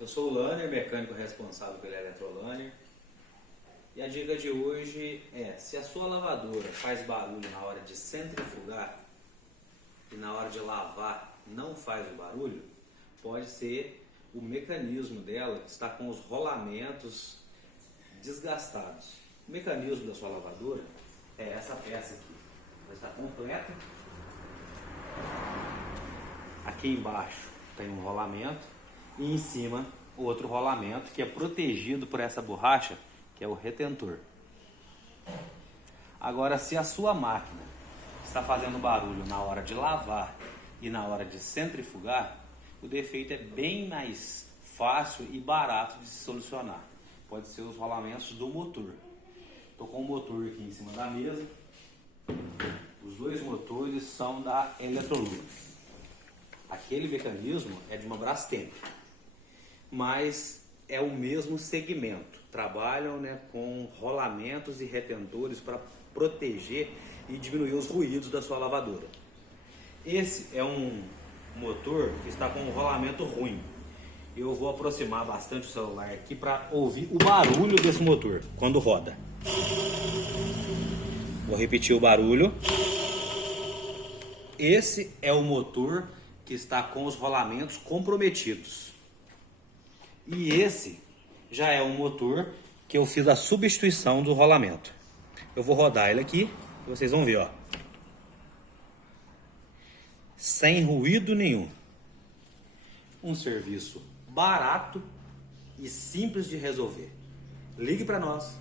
Eu sou o Lanner, mecânico responsável pela Eletrolânner. E a dica de hoje é: se a sua lavadora faz barulho na hora de centrifugar e na hora de lavar não faz o barulho, pode ser o mecanismo dela que está com os rolamentos desgastados. O mecanismo da sua lavadora é essa peça aqui. Ela está completa. Aqui embaixo tem um rolamento e em cima outro rolamento que é protegido por essa borracha, que é o retentor. Agora, se a sua máquina está fazendo barulho na hora de lavar e na hora de centrifugar, o defeito é bem mais fácil e barato de se solucionar. Pode ser os rolamentos do motor. Estou com o motor aqui em cima da mesa. Os dois motores são da Electrolux. Aquele mecanismo é de uma Brastemp, mas é o mesmo segmento. Trabalham, com rolamentos e retentores para proteger e diminuir os ruídos da sua lavadora. Esse é um motor que está com um rolamento ruim. Eu vou aproximar bastante o celular aqui para ouvir o barulho desse motor quando roda. Vou repetir o barulho. Esse é o motor que está com os rolamentos comprometidos. E esse já é um motor que eu fiz a substituição do rolamento. Eu vou rodar ele aqui e vocês vão ver, ó. Sem ruído nenhum. Um serviço barato e simples de resolver. Ligue para nós.